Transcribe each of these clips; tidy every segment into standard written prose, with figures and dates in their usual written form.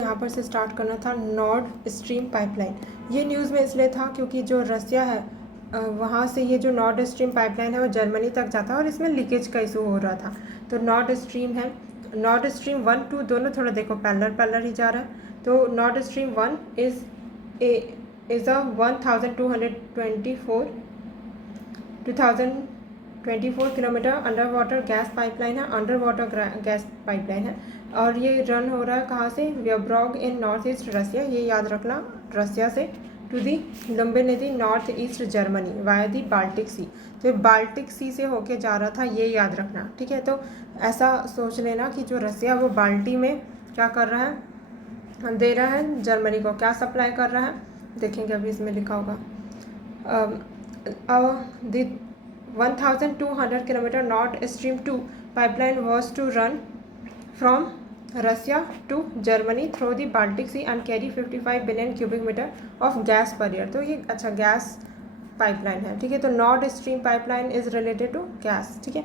यहाँ पर से स्टार्ट करना था नॉर्ड स्ट्रीम पाइपलाइन। ये न्यूज़ में इसलिए था क्योंकि जो रसिया है वहाँ से ये जो नॉर्ड स्ट्रीम पाइपलाइन है वो जर्मनी तक जाता है और इसमें लीकेज का इशू हो रहा था। तो नॉर्ड स्ट्रीम है, नॉर्ड स्ट्रीम 1 2 दोनों थोड़ा देखो पैरेलल ही जा रहा है। तो Nord stream 1 is a 2024 kilometre under water gas pipeline है, अंडर वाटर गैस पाइपलाइन है। और ये रन हो रहा है कहाँ से? व्योब्रॉग इन नॉर्थ ईस्ट रसिया, ये याद रखना, रसिया से टू दी लंबे नदी नॉर्थ ईस्ट जर्मनी वाया दी बाल्टिक सी। तो ये बाल्टिक सी से होके जा रहा था, ये याद रखना, ठीक है। तो ऐसा सोच लेना कि जो रसिया वो बाल्टी में क्या कर रहा है, दे रहा है जर्मनी को, क्या सप्लाई कर रहा है देखेंगे, अभी इसमें लिखा होगा। The 1200 kilometre North Stream 2 pipeline was to run from Russia to Germany through the Baltic Sea and carry 55 billion cubic metre of gas per year. तो ये अच्छा गैस पाइपलाइन है, ठीक है। तो North Stream pipeline is related to gas, ठीक है,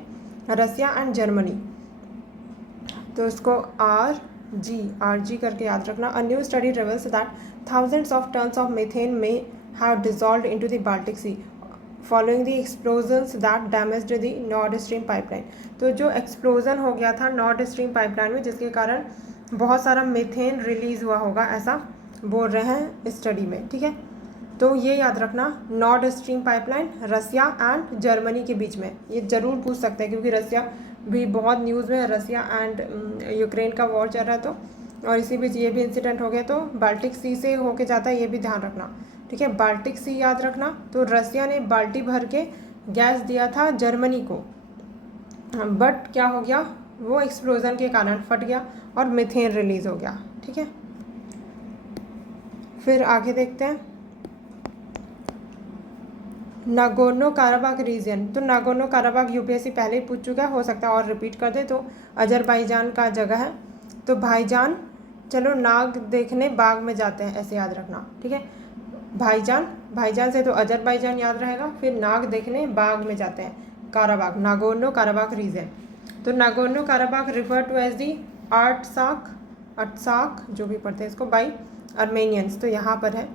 रसिया and Germany. तो इसको आर जी करके याद रखना। A new study reveals that thousands of tons of methane may have dissolved into the Baltic Sea following the explosions that damaged the Nord Stream pipeline। तो जो explosion हो गया था नॉर्थ स्ट्रीम पाइपलाइन में, जिसके कारण बहुत सारा मीथेन रिलीज हुआ होगा, ऐसा बोल रहे हैं स्टडी में, ठीक है। तो ये याद रखना, North Stream pipeline Russia and Germany के बीच में, ये जरूर पूछ सकते हैं क्योंकि रसिया भी बहुत न्यूज़ में है, रसिया एंड यूक्रेन का वॉर चल रहा है। तो और इसी बीच ये भी इंसिडेंट हो गया, तो बाल्टिक सी से होके जाता है, ये भी ध्यान रखना, ठीक है। बाल्टिक सी याद रखना। तो रसिया ने बाल्टी भर के गैस दिया था जर्मनी को, बट क्या हो गया, वो एक्सप्लोजन के कारण फट गया और मीथेन रिलीज हो गया, ठीक है। फिर आगे देखते हैं नागोर्नो काराबाग रीजन। तो नागोर्नो काराबाग यूपीएससी पहले ही पूछ चुका है, हो सकता है और रिपीट कर दे। तो अजरबैजान का जगह है। तो भाईजान, चलो नाग देखने बाग में जाते हैं, ऐसे याद रखना, ठीक है। भाईजान से तो अजरबैजान याद रहेगा, फिर नाग देखने बाग में जाते हैं, काराबाग, नागोर्नो काराबाग रीजन। तो Nagorno Karabakh refer to as the Artsakh जो भी पढ़ते हैं इसको, बाई आर्मेनियंस। तो यहाँ पर है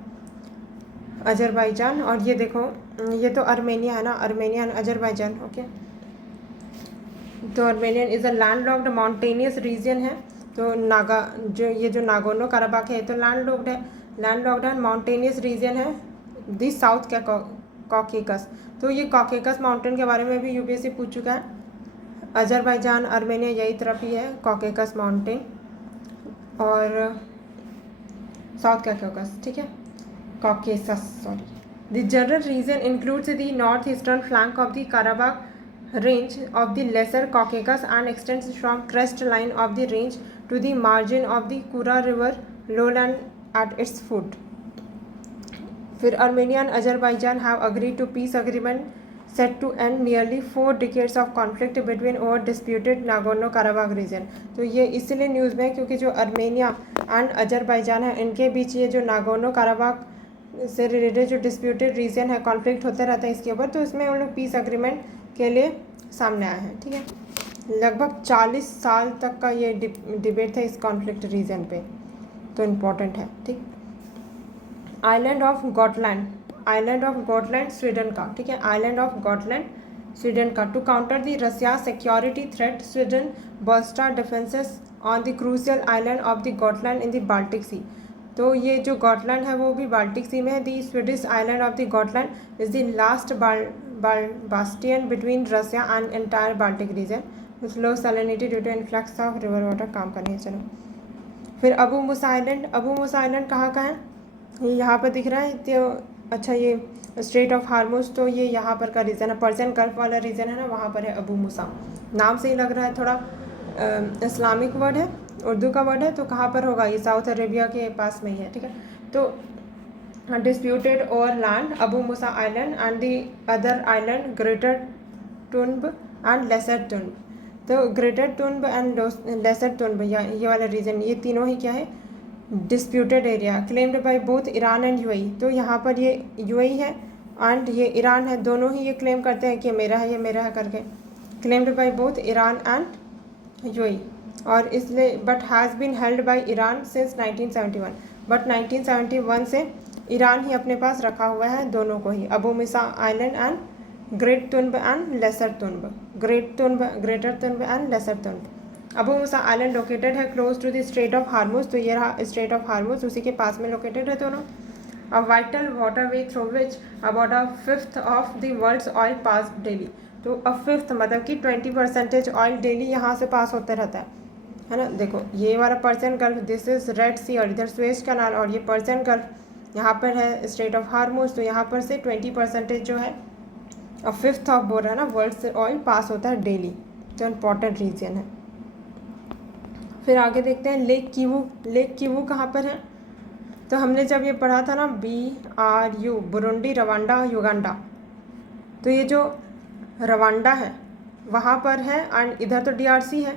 अजरबैजान, और ये देखो ये तो आर्मेनिया है ना, आर्मेनिया एंड अजरबैजान, ओके। तो Armenian is a landlocked mountainous region है। तो ये जो नागोर्नो काराबाग है तो लैंडलॉक्ड है, माउंटेनियस रीजन है, दी साउथ क्या कॉकेकस। तो ये कॉकेकस माउंटेन के बारे में भी यूपीएससी पूछ चुका है। अजरबैजान आर्मेनिया यही तरफ ही है कॉकेकस माउंटेन, और साउथ कॉकेकस, ठीक है, Caucasus sorry. The general region includes the north eastern flank of the Karabakh range of the lesser Caucasus and extends from crest line of the range to the margin of the Kura river lowland at its foot। फिर Armenia and Azerbaijan have agreed to peace agreement set to end nearly 4 decades of conflict between over disputed Nagorno-Karabakh region। तो ये इसलिए news में है क्योंकि जो Armenia and Azerbaijan है इनके बीच ये जो नागोर्नो काराबाग से रिलेटेड जो डिस्प्यूटेड रीजन है, कॉन्फ्लिक्ट होते रहता है इसके ऊपर, तो इसमें उन लोग पीस एग्रीमेंट के लिए सामने आए हैं, ठीक है। लगभग 40 साल तक का ये डिबेट था इस कॉन्फ्लिक्ट रीजन पे, तो इम्पोर्टेंट है, ठीक। आइलैंड ऑफ गॉटलैंड स्वीडन का, ठीक है, आइलैंड ऑफ गॉटलैंड स्वीडन का। To counter the Russia security threat Sweden bolster defences on the crucial island of the Gotland in the Baltic Sea. तो ये जो गॉटलैंड है वो भी बाल्टिक सी में है। The Swedish island of the Gotland is the last bastion between Russia and entire Baltic region with low salinity due to influx of river water. काम करनी है, चलो। फिर अबू मूसा आइलैंड कहाँ का है, ये यहाँ पर दिख रहा है। तो अच्छा, ये स्ट्रेट ऑफ हार्मोज, तो ये यहाँ पर का रीजन है, पर्शियन गल्फ वाला रीजन है ना, वहाँ पर है अबू मूसा। नाम से ही लग रहा है, थोड़ा इस्लामिक वर्ड है, उर्दू का वर्ड है। तो कहाँ पर होगा, ये साउथ अरेबिया के पास में ही है, ठीक है। तो disputed over land Abu Musa island and the other island Greater Tunb and Lesser Tunb. तो Greater Tunb and Lesser Tunb, ये वाला रीजन, ये तीनों ही क्या है, disputed area claimed by both Iran and UAE. तो यहाँ पर ये यूएई है एंड ये ईरान है, दोनों ही ये क्लेम करते हैं कि मेरा है, ये मेरा है करके, claimed by both Iran and UAE. और इसलिए but has been held by Iran since 1971, but 1971 से ईरान ही अपने पास रखा हुआ है दोनों को ही, Abu Musa island and Great Tunb and Lesser Tunb, Greater Tunb and Lesser Tunb. Abu Musa island located है close to the Strait of Hormuz, तो ये रहा स्ट्रेट ऑफ हार्मुज, उसी के पास में लोकेटेड है दोनों। A vital waterway through which about a fifth of the world's oil pass daily, तो अ फिफ्थ मतलब कि 20% ऑयल डेली यहाँ से पास होते रहता है ना। देखो ये वाला Persian Gulf, this is Red Sea, और इधर स्वेज कैनाल, और ये पर्शियन गल्फ यहाँ पर है स्ट्रेट ऑफ हार्मुज, तो यहाँ पर से 20% जो है और फिफ्थ ऑफ बोल रहा है ना वर्ल्ड से ऑयल पास होता है डेली, तो इम्पॉर्टेंट रीजन है। फिर आगे देखते हैं लेक कीवू। लेक कीवू कहाँ पर है, तो हमने जब ये पढ़ा था ना BRU, बुरुंडी, रवांडा, युगांडा, तो ये जो रवांडा है वहाँ पर है, एंड इधर तो DRC है,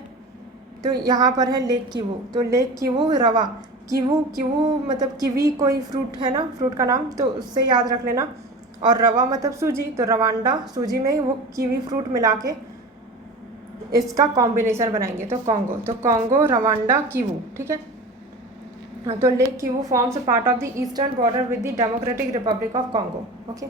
तो यहाँ पर है लेक कीवू। तो लेक कीवू रवा, कीवू मतलब कीवी कोई फ्रूट है ना, फ्रूट का नाम, तो उससे याद रख लेना, और रवा मतलब सूजी, तो रवांडा सूजी में वो कीवी फ्रूट मिला के इसका कॉम्बिनेशन बनाएंगे, तो कॉन्गो रवांडा कीवू, ठीक है। तो lake Kivu forms part of the eastern border with the democratic Republic of Congo, okay.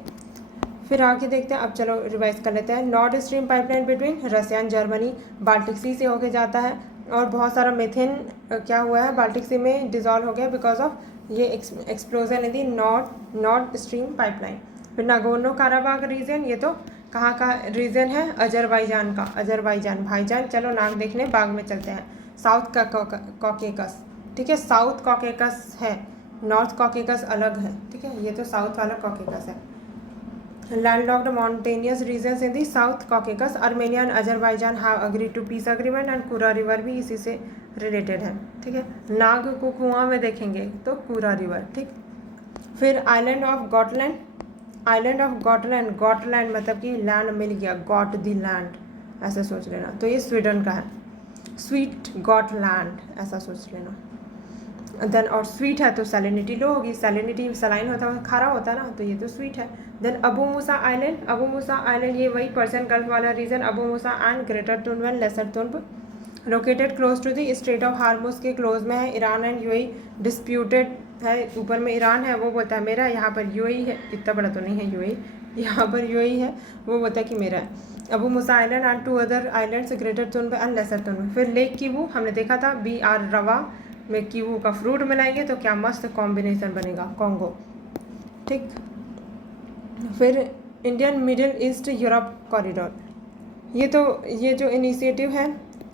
फिर आगे देखते हैं, अब चलो रिवाइज कर लेते हैं। North Stream pipeline between Russia and Germany, Baltic Sea से होके जाता है, और बहुत सारा मीथेन क्या हुआ है बाल्टिक सी में डिजॉल्व हो गया बिकॉज ऑफ ये explosion in the north Stream pipeline. फिर नागोर्नो काराबाग रीजन, ये तो कहाँ का रीजन है, अजरबैजान का, अजरबैजान भाईजान। चलो नाक देखने बाग में चलते हैं। साउथ का कॉकेकस, ठीक है, साउथ कॉकेकस है, नॉर्थ कॉकेकस अलग है, ठीक है, ये तो साउथ वाला कॉकेकस है। Landlocked mountainous regions in the South Caucasus, Armenia and Azerbaijan have agreed to peace agreement, and Kura river भी इसी से रिलेटेड है, ठीक है। नाग को कुआं में देखेंगे तो कूरा रिवर, ठीक। फिर island of Gotland, island of Gotland, Gotland मतलब कि लैंड मिल गया, गॉट दी लैंड ऐसा सोच लेना, तो ये स्वीडन का है, स्वीट गॉटलैंड ऐसा सोच लेना। देन और स्वीट है तो सैलिनिटी लो होगी, सैलिनिटी सलाइन होता है खारा होता है ना, तो ये तो स्वीट है। Then Abu Musa island, Abu Musa island ये वही पर्शियन गल्फ वाला region, Abu Musa and Greater Tunb and Lesser Tunb, located close to the Strait of Hormuz के क्लोज में है। ईरान एंड UAE डिस्प्यूटेड है, ऊपर में ईरान है वो बोलता है मेरा, यहाँ पर UAE है, इतना बड़ा तो नहीं है UAE, यहाँ पर UAE है वो बोलता है कि मेरा है। Abu Musa island and 2 other islands Greater Tunb and Lesser Tunb. फिर लेक कीवू हमने देखा था, BR रवा में कीवू का फ्रूट मिलाएंगे तो क्या मस्त कॉम्बिनेशन बनेगा, कॉन्गो, ठीक। फिर Indian middle east Europe corridor, ये जो इनिशिएटिव है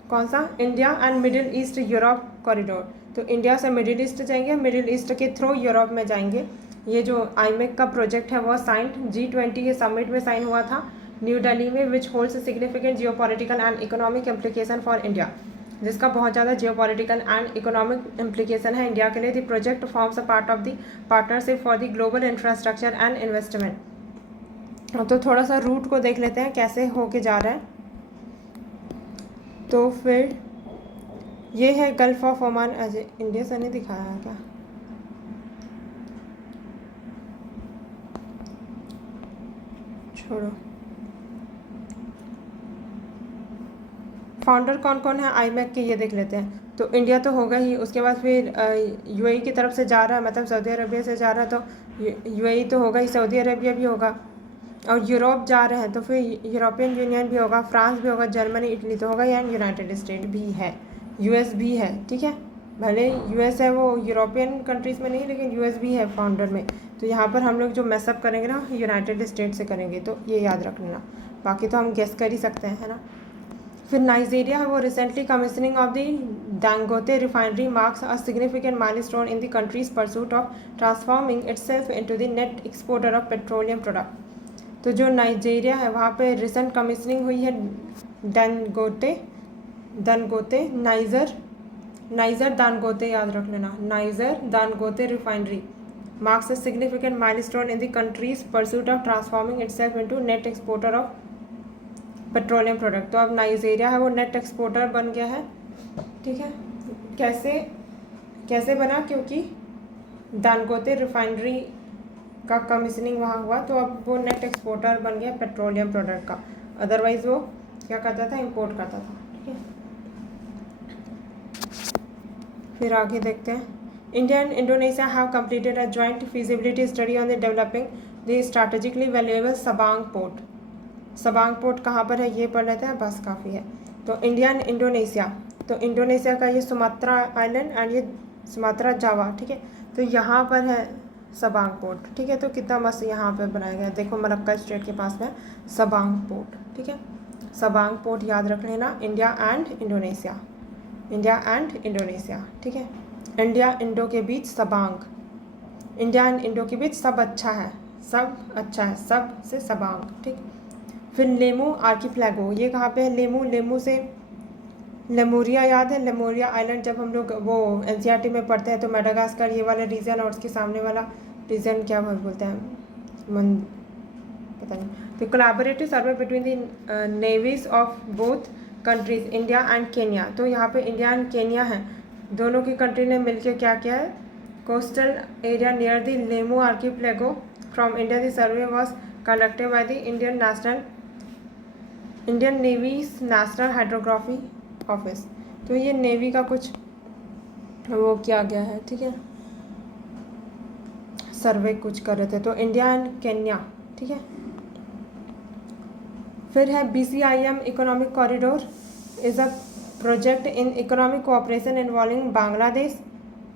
कौन सा, India and middle east Europe corridor, तो इंडिया से मिडिल ईस्ट जाएंगे, मिडिल ईस्ट के थ्रू यूरोप में जाएंगे। ये जो IMEC का प्रोजेक्ट है वो साइंड G20 के समिट में साइन हुआ था न्यू दिल्ली में, विच holds significant geopolitical and economic implication for India, जिसका बहुत ज़्यादा जियोपॉलिटिकल एंड इकोनॉमिक इम्प्लीकेशन है इंडिया के लिए। The project forms a part of the partnership for the global infrastructure and investment. तो थोड़ा सा रूट को देख लेते हैं कैसे होके जा रहा है। तो फिर ये है गल्फ ऑफ ओमान, इंडिया से नहीं दिखाया है क्या, छोड़ो। फाउंडर कौन कौन है IMEC के ये देख लेते हैं। तो इंडिया तो होगा ही, उसके बाद फिर UAE की तरफ से जा रहा है, मतलब सऊदी अरबिया से जा रहा है, तो UAE तो होगा ही, सऊदी अरबिया भी होगा, और यूरोप जा रहे हैं तो फिर यूरोपियन यूनियन भी होगा, फ्रांस भी होगा, जर्मनी इटली तो होगा, एंड यूनाइटेड स्टेट भी है, US भी है, ठीक है। भले US है वो यूरोपियन कंट्रीज़ में नहीं, लेकिन US भी है फाउंडर में। तो यहाँ पर हम लोग जो मैसअप करेंगे ना यूनाइटेड स्टेट से करेंगे, तो ये याद रख लेना, बाकी तो हम गेस कर ही सकते हैं, है ना। फिर नाइजीरिया है वो, recently commissioning of the Dangote refinery marks a significant milestone in the country's pursuit of transforming itself into the net exporter of petroleum product. तो जो नाइजीरिया है वहाँ पे रिसेंट कमिशनिंग हुई है दानगोते नाइजर दानगोते याद रख लेना, Niger Dangote refinery marks a significant milestone in the country's pursuit of transforming itself into net exporter of petroleum product. तो अब नाइजीरिया है वो नेट एक्सपोर्टर बन गया है, ठीक है। कैसे बना, क्योंकि दानगोते रिफाइनरी का कमिशनिंग वहाँ हुआ, तो अब वो नेट एक्सपोर्टर बन गया पेट्रोलियम प्रोडक्ट का, अदरवाइज़ वो क्या करता था, इंपोर्ट करता था, ठीक है। फिर आगे देखते हैं। India and Indonesia have completed a joint feasibility study on the developing the strategically valuable Sabang port. Sabang port कहाँ पर है ये पढ़ लेते हैं, बस काफ़ी है। तो इंडिया एंड इंडोनेशिया, तो इंडोनेशिया का ये सुमात्रा आइलैंड एंड ये सुमात्रा जावा, ठीक है। तो यहाँ पर है सबांग पोर्ट, ठीक है। तो कितना मस्त यहाँ पे बनाया गया है, देखो मलक्का स्टेट के पास में सबांग पोर्ट, ठीक है। सबांग पोर्ट याद रख लेना, India and Indonesia, India and Indonesia, ठीक है। इंडिया इंडो के बीच सबांग, इंडिया एंड इंडो के बीच सब अच्छा है, सब अच्छा है, सब से सबांग, ठीक। फिर लेमू आर्किप्लैगो, ये कहाँ पे है, लेमू, लेमू से लेमोरिया याद है, लेमोरिया आइलैंड जब हम लोग वो एनसीईआरटी में पढ़ते हैं तो मेडागास्कर ये वाला रीजन और उसके सामने वाला रीजन क्या बोलते हैं, पता नहीं। तो collaborative survey between the navies of both countries India and Kenya, तो यहाँ पे इंडिया एंड केन्या है, दोनों की कंट्री ने मिलकर क्या किया है, coastal area near the Lamu archipelago from India the survey was conducted by the Indian Navy's National Hydrography Office. तो ये नेवी का कुछ वो किया गया है, ठीक है, सर्वे कुछ कर रहे थे। तो इंडिया एंड केन्या, ठीक है। फिर है BCIM economic corridor is a project in economic cooperation involving Bangladesh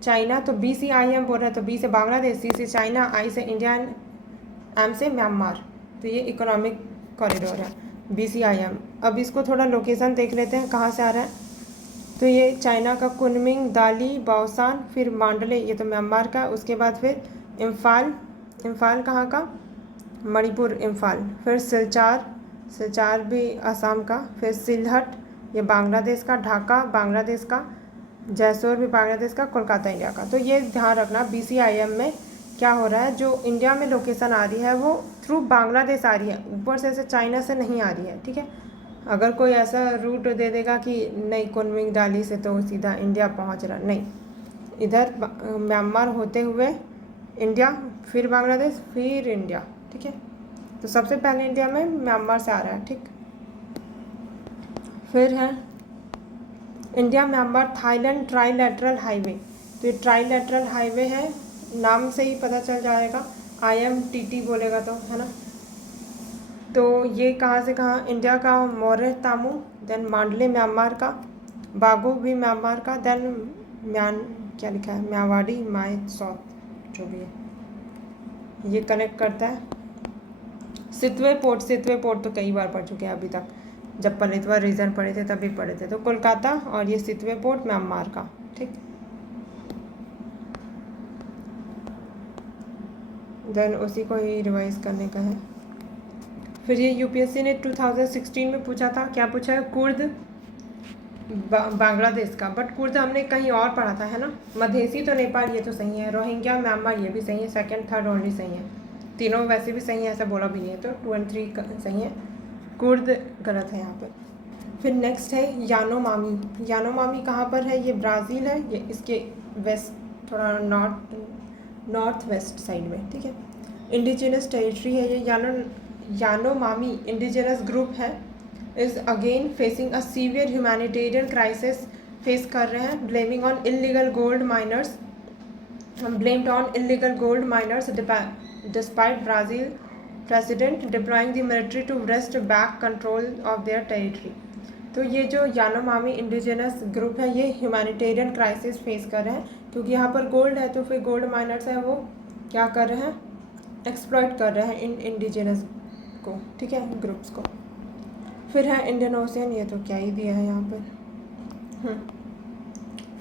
China. तो BCIM बोल रहे हैं, तो B से बांग्लादेश, C से चाइना, I से इंडिया एंड M से म्यांमार। तो ये इकोनॉमिक कॉरिडोर है BCIM। अब इसको थोड़ा लोकेशन देख लेते हैं कहाँ से आ रहा है। तो ये चाइना का कुनमिंग, दाली, बाओसान, फिर मांडले, ये तो म्यांमार का, उसके बाद फिर इम्फाल, इम्फाल कहाँ का, मणिपुर इम्फाल, फिर सिलचार, सिलचार भी असम का, फिर सिलहट ये बांग्लादेश का, ढाका बांग्लादेश का, जैसोर भी बांग्लादेश का, कोलकाता इंडिया का। तो ये ध्यान रखना BCIM में क्या हो रहा है, जो इंडिया में लोकेशन आ रही है वो थ्रू बांग्लादेश आ रही है, ऊपर से ऐसे चाइना से नहीं आ रही है, ठीक है। अगर कोई ऐसा रूट दे देगा कि नहीं कुनमिंग दाली से तो सीधा इंडिया पहुंच रहा, नहीं, इधर म्यांमार होते हुए इंडिया, फिर बांग्लादेश, फिर इंडिया, ठीक है। तो सबसे पहले इंडिया में म्यांमार से आ रहा है, ठीक। फिर है India Myanmar Thailand trilateral highway. तो ये ट्राईलैटरल हाईवे है, नाम से ही पता चल जाएगा, IMTT बोलेगा तो, है ना। तो ये कहाँ से कहाँ, इंडिया का मोरे तामू, देन मांडले म्यांमार का, बागो भी म्यांमार का, देन क्या लिखा है, म्यावाड़ी माए सौत, जो भी है ये कनेक्ट करता है। सितवे पोर्ट, सितवे पोर्ट तो कई बार पढ़ चुके हैं अभी तक, जब पलितवा रीजन पढ़े थे तभी पढ़े थे। तो कोलकाता और ये सितवे पोर्ट म्यांमार का, ठीक। देन उसी को ही रिवाइज करने का है। फिर ये UPSC ने 2016 में पूछा था, क्या पूछा है, कुर्द बांग्लादेश का, बट कुर्द हमने कहीं और पढ़ा था, है ना। मधेसी तो नेपाल, ये तो सही है, रोहिंग्या म्यांमार, ये भी सही है, सेकंड थर्ड ओनली सही है, तीनों वैसे भी सही है, ऐसा बोला भी नहीं है। तो 2 और 3 सही है, कुर्द गलत है यहाँ पर। फिर नेक्स्ट है यानोमामी। यानोमामी कहाँ पर है, ये ब्राज़ील है, ये इसके वेस्ट थोड़ा नॉर्थ वेस्ट साइड में, ठीक है। इंडिजिनस टेरिटरी है ये यानोमामी इंडिजिनस ग्रुप है, is again facing a severe humanitarian crisis, face कर रहे हैं, blaming on illegal gold miners, blamed on illegal gold miners despite Brazil president deploying the military to wrest back control of their territory। तो ये जो Yanomami indigenous group है ये humanitarian crisis face कर रहे हैं, क्योंकि यहाँ पर गोल्ड है, तो फिर गोल्ड माइनर्स है वो क्या कर रहे हैं, एक्सप्लॉइट कर रहे हैं इन इंडिजिनस को, ठीक है, ग्रुप्स को। फिर है इंडियन ओशियन, ये तो क्या ही दिया है यहाँ पर।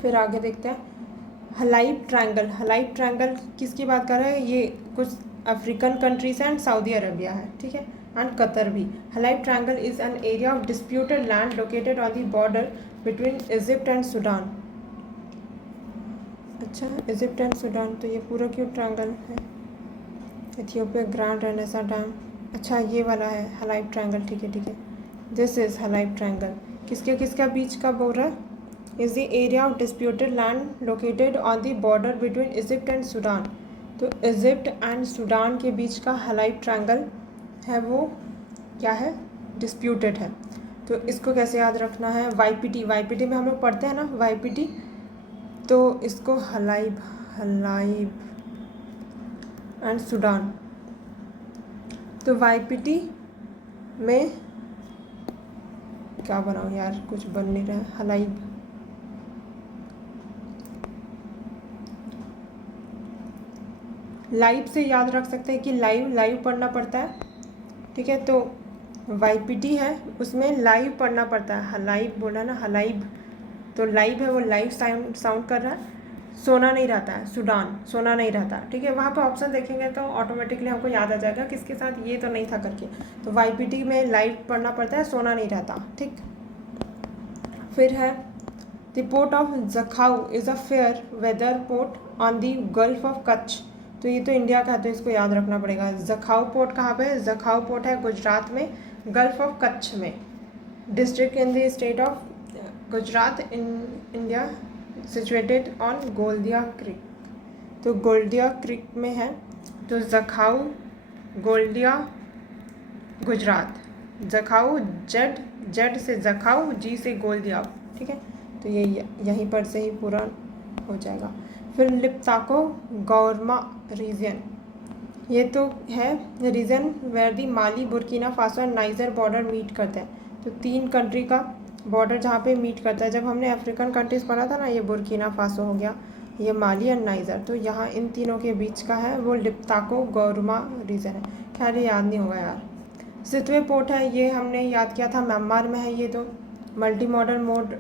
फिर आगे देखते हैं हलाइब ट्रायंगल। हलाइब ट्रायंगल किसकी बात कर रहे हैं, ये कुछ African countries and Saudi Arabia है, ठीक है, एंड कतर भी। Halaib triangle is an area of disputed land located on the border between Egypt and Sudan. अच्छा, इजिप्ट एंड सूडान, तो ये पूरा क्यों ट्रायंगल है, इथियोपिया ग्रैंड रेनेसा डैम, अच्छा ये वाला है हलाइब ट्रायंगल, ठीक है, ठीक है, दिस इज हलाइब ट्रायंगल। किसके किसका बीच का बोल रहा है, is the area of disputed land located on the border between Egypt and Sudan। तो इजिप्ट एंड सूडान के बीच का हलाइब ट्रायंगल है वो क्या है, डिस्प्यूटेड है। तो इसको कैसे याद रखना है, YPT, YPT में हम लोग पढ़ते हैं ना, YPT तो इसको हलाइब हलाइब एंड सूडान। तो YPT में क्या बनाऊँ यार, कुछ बन नहीं रहा है। हलाइब, लाइव से याद रख सकते हैं कि लाइव पढ़ना पड़ता है, ठीक है। तो YPT है, उसमें लाइव पढ़ना पड़ता है। हलाइब बोला ना, हलाइब, तो लाइव है वो लाइव साउंड कर रहा है, सोना नहीं रहता है। सूडान, सोना नहीं रहता, ठीक है। वहाँ पे ऑप्शन देखेंगे तो ऑटोमेटिकली हमको याद आ जाएगा किसके साथ, ये तो नहीं था करके। तो YPT में लाइव पढ़ना पड़ता है, सोना नहीं रहता, ठीक। फिर है the port of Jakhau is a fair weather port on the Gulf of Kutch. तो ये तो इंडिया का है, तो इसको याद रखना पड़ेगा। जखाऊ पोर्ट कहाँ पे है? जखाऊ पोर्ट है गुजरात में, गल्फ ऑफ कच्छ में, district in the state of Gujarat in India, situated on Goldia creek. तो गोल्डिया क्रिक में है। तो जखाऊ, गोल्डिया, गुजरात। जखाऊ, जेड से जखाऊ, जी से गोल्डिया, ठीक है। तो ये यहीं पर से ही पूरा हो जाएगा। फिर लिप्ताको गौरमा रीजन, ये तो है region where the Mali, Burkina Faso and Niger border meet करते हैं। तो 3 कंट्री का बॉर्डर जहाँ पे मीट करता है। जब हमने अफ्रीकन कंट्रीज़ पढ़ा था ना, ये बुर्किना फासो हो गया, ये माली एंड नाइजर, तो यहाँ इन तीनों के बीच का है वो लिप्ताको गौरमा रीजन है। खैर ये याद नहीं होगा यार। सितवे पोर्ट है, ये हमने याद किया था, म्यांमार में है। ये तो मल्टी मॉडल मोड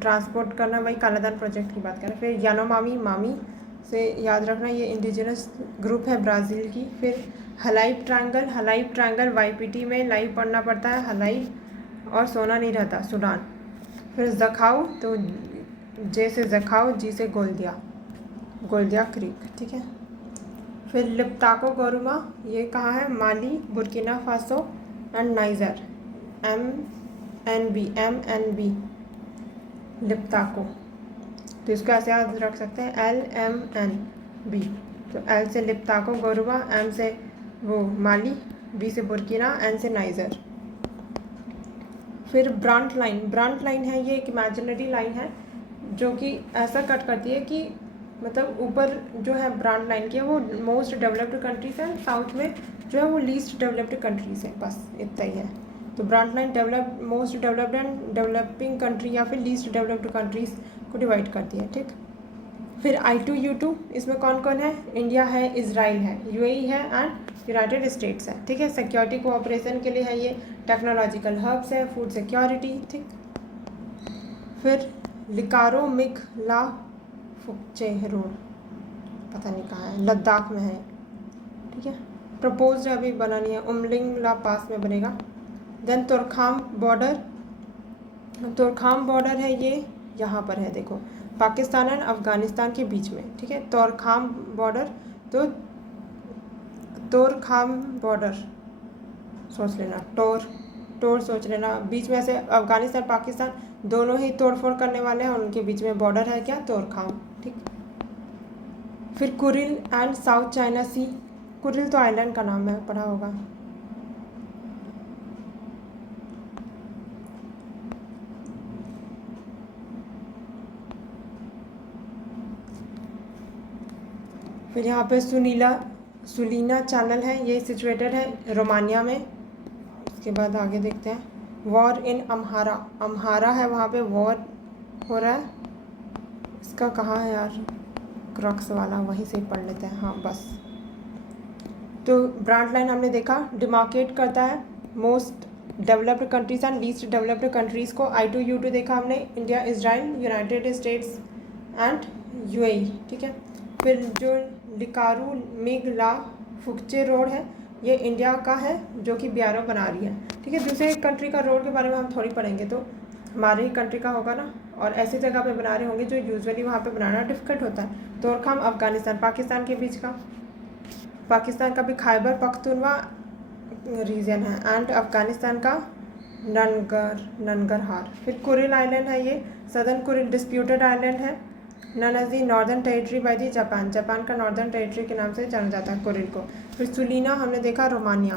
ट्रांसपोर्ट करना, वही कालादान प्रोजेक्ट की बात करें। फिर यानोमामी, मामी से याद रखना, ये इंडिजिनस ग्रुप है ब्राज़ील की। फिर हलाइब ट्रायंगल YPT में लाइव पढ़ना पड़ता है, हलाइब, और सोना नहीं रहता, सूडान। फिर जखाऊ, तो जे से जखाऊ, जी से गोल्दिया क्रीक, ठीक है। फिर लिप्ताको गौरुमा, ये कहाँ है? Mali, Burkina Faso and Niger, MNB Liptako. तो इसको ऐसे याद रख सकते हैं, LMNB। तो L से लिप्ताको गौरुमा, M से वो माली, B से बुर्किना, N से नाइजर। फिर ब्रांट लाइन है, ये एक इमेजिनरी लाइन है जो कि ऐसा कट करती है कि मतलब ऊपर जो है ब्रांड लाइन की है वो मोस्ट डेवलप्ड कंट्रीज हैं, साउथ में जो है वो लीस्ट डेवलप्ड कंट्रीज हैं, बस इतना ही है। तो brand line most developed and developing country या फिर लीस्ट डेवलप्ड कंट्रीज को डिवाइड करती है, ठीक। फिर I2U2, इसमें कौन कौन है? इंडिया है, इजराइल है, UAE है एंड यूनाइटेड स्टेट्स है, ठीक है। सिक्योरिटी कोऑपरेशन के लिए है ये, टेक्नोलॉजिकल हब्स है, फूड सिक्योरिटी, ठीक। फिर लिकारो मिग ला फुकचे रोड, पता नहीं कहाँ है, लद्दाख में है, ठीक है। प्रपोज्ड अभी बना नहीं है, उमलिंग ला पास में बनेगा। देन तोरखाम बॉर्डर है, ये यहाँ पर है, देखो, पाकिस्तान एंड अफ़गानिस्तान के बीच में, ठीक है। तोरखाम बॉर्डर, तो तोरखाम बॉर्डर सोच लेना, टोर सोच लेना, बीच में से अफ़गानिस्तान पाकिस्तान दोनों ही तोड़फोड़ करने वाले हैं और उनके बीच में बॉर्डर है क्या? तोरखाम, ठीक। फिर Kuril and South China Sea, Kuril तो आइलैंड का नाम है, पढ़ा होगा। फिर यहाँ पे सुलीना चैनल है, ये सिचुएटेड है रोमानिया में। उसके बाद आगे देखते हैं, वॉर इन अम्हारा है, वहाँ पे वॉर हो रहा है। इसका कहाँ है यार क्रक्स वाला, वहीं से पढ़ लेते हैं, हाँ बस। तो ब्रांड लाइन हमने देखा, डिमार्केट करता है most developed countries and least developed countries को। I2U2 देखा हमने, India, Israel, United states and UAE, ठीक है। फिर जो लिकारू मिग ला फुकचे रोड है, ये इंडिया का है जो कि BRO बना रही है, ठीक है। दूसरे कंट्री का रोड के बारे में हम थोड़ी पढ़ेंगे, तो हमारे ही कंट्री का होगा ना, और ऐसी जगह पे बना रहे होंगे जो यूजुअली वहाँ पे बनाना डिफ़िकल्ट होता है। तोरखाम अफ़गानिस्तान पाकिस्तान के बीच का, पाकिस्तान का भी खैबर पख्तूनवा रीजन है, एंड अफ़गानिस्तान का ननगरहार। फिर कुरिल आइलैंड है, ये सदर्न कुरिल डिस्प्यूटेड आइलैंड है, known as the northern territory by the Japan का नॉर्दर्न टेरिटरी के नाम से जाना जाता है कुरिल को। फिर सुलीना हमने देखा रोमानिया।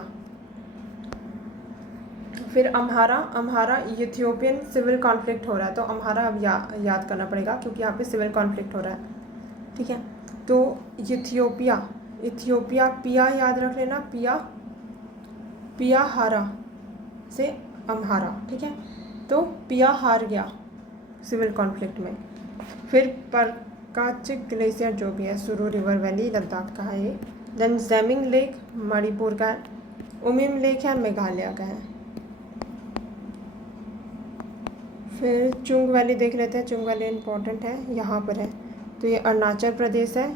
फिर अम्हारा, अम्हारा इथियोपियन सिविल कॉन्फ्लिक्ट हो रहा है, तो अम्हारा अब याद करना पड़ेगा क्योंकि यहाँ पे सिविल कॉन्फ्लिक्ट हो रहा है, ठीक है। तो इथियोपिया, इथियोपिया पिया याद रख लेना, पिया, पिया हारा से अम्हारा, ठीक है। तो पिया हार गया सिविल कॉन्फ्लिक्ट में। फिर परकाचिक ग्लेशियर जो भी है, सुरू रिवर वैली लद्दाख का है ये। देन जैमिंग लेक मणिपुर का है। उमिम लेक है मेघालय का है। फिर चुंग वैली देख लेते हैं, चुंग वैली इंपॉर्टेंट है, यहाँ पर है। तो ये अरुणाचल प्रदेश है,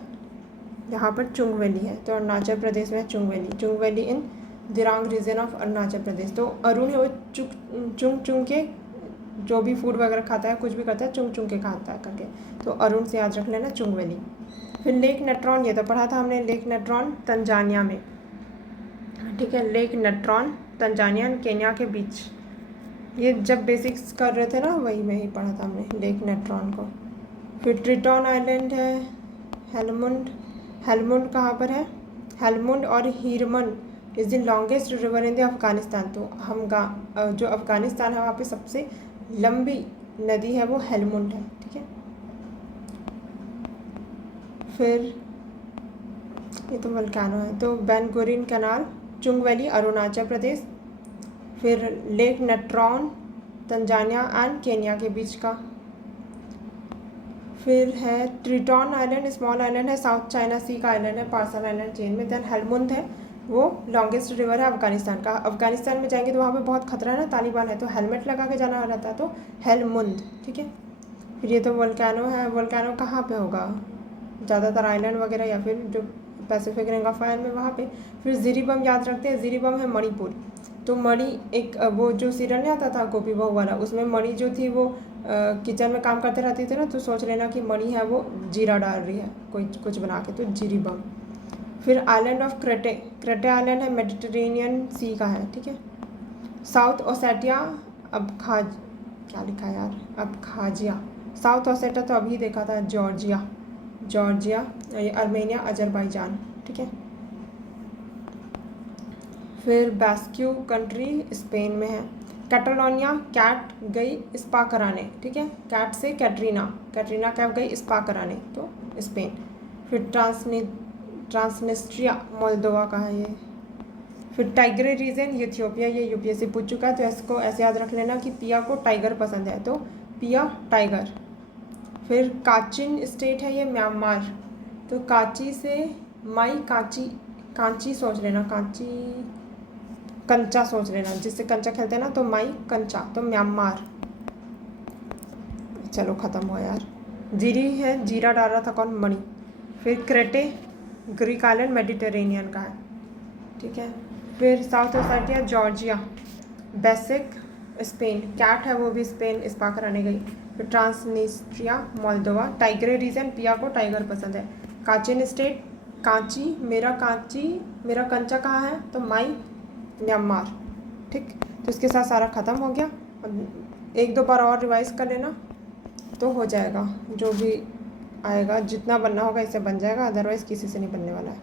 यहाँ पर चुंग वैली है, तो अरुणाचल प्रदेश में Chug valley, Chug valley in Dirang region of Arunachal Pradesh. तो अरुण है वो चुंग चुंग के जो भी फूड वगैरह खाता है, कुछ भी करता है, चुंग चुंग के खाता है करके, तो अरुण से याद रख लेना चुंग वैली। फिर लेक नट्रॉन, ये तो पढ़ा था हमने, लेक नट्रॉन तंजानिया में, ठीक है। लेक नट्रॉन तंजानिया केन्या के बीच, ये जब बेसिक्स कर रहे थे ना वही में ही पढ़ा था हमने लेक नट्रॉन को। फिर ट्रिटॉन आइलैंड है, हेलमुंड, हेलमुंड कहाँ पर है, हेलमुंड और Hirmand is the longest river in the Afghanistan. तो हम जो अफगानिस्तान है वहाँ पे सबसे लंबी नदी है वो हेलमुंड है, ठीक है। फिर ये तो वल्केनो है, तो Ben Gurion canal Chug valley Arunachal Pradesh. फिर Lake Natron Tanzania and Kenya के बीच का। फिर है ट्रिटॉन आइलैंड, स्मॉल आइलैंड है, साउथ चाइना सी का आइलैंड है, पार्सल आइलैंड चेन में। देन हेलमुंद है, वो लॉन्गेस्ट रिवर है अफगानिस्तान का। अफगानिस्तान में जाएंगे तो वहाँ पे बहुत खतरा है ना, तालिबान है, तो हेलमेट लगा के जाना रहता है, तो हेलमुंद, ठीक है। फिर ये तो वोल्केनो है, वोल्केनो कहाँ पे होगा, ज़्यादातर आइलैंड वगैरह या फिर जो पैसिफिक रिंग ऑफ फायर में वहाँ पे। फिर जिरीबम याद रखते हैं, जिरीबम है मणिपुर। तो मणि एक वो जो सीरियल नहीं आता था गोपी बहू वाला, उसमें मणि जो थी वो किचन में काम करते रहती थी ना, तो सोच लेना कि मणि है वो जीरा डाल रही है कोई कुछ बना के, तो जिरीबम। फिर island of crates, crates island है, मेडिटेरेनियन सी का है, ठीक है। साउथ ओसेटिया, क्या लिखा है यार, अबखाजिया, साउथ ओसेटिया तो अभी देखा था, जॉर्जिया, जॉर्जिया, ये अर्मेनिया, अजरबैजान, ठीक है। फिर बास्क्यू कंट्री स्पेन में है। कैटलोनिया, कैट गई स्पा कराने, ठीक है, कैट से कैटरीना, कैटरीना कैब गई स्पा कराने, तो स्पेन। फिर ट्रांसनिस्ट्रिया मोल्दोवा का है ये। फिर टाइगर रीजन इथियोपिया, ये यूपीएससी पूछ चुका है, तो इसको ऐसे याद रख लेना कि पिया को टाइगर पसंद है, तो पिया टाइगर। फिर काचिन स्टेट है ये म्यांमार, तो काची से माई काची, कांची सोच लेना, कांची कंचा सोच लेना, जिससे कंचा खेलते हैं ना, तो माई कंचा, तो म्यांमार। चलो ख़त्म हो यार। जीरी है, जीरा डाल रहा था कौन, मणि। फिर क्रेटे ग्रीक आइलैंड मेडिटेरेनियन का है, ठीक है। फिर South Ossetia Georgia, basic Spain, कैट है वो भी स्पेन स्पा कराने गई। फिर ट्रांसनिस्ट्रिया मोल्दोवा, टाइगर रीजन, पिया को टाइगर पसंद है। काचिन स्टेट, कांची, मेरा कंचा कहाँ है, तो माई म्यांमार, ठीक। तो इसके साथ सारा ख़त्म हो गया। अब एक दो बार और रिवाइज कर लेना तो हो जाएगा, जो भी आएगा जितना बनना होगा इससे बन जाएगा, अदरवाइज़ किसी से नहीं बनने वाला है।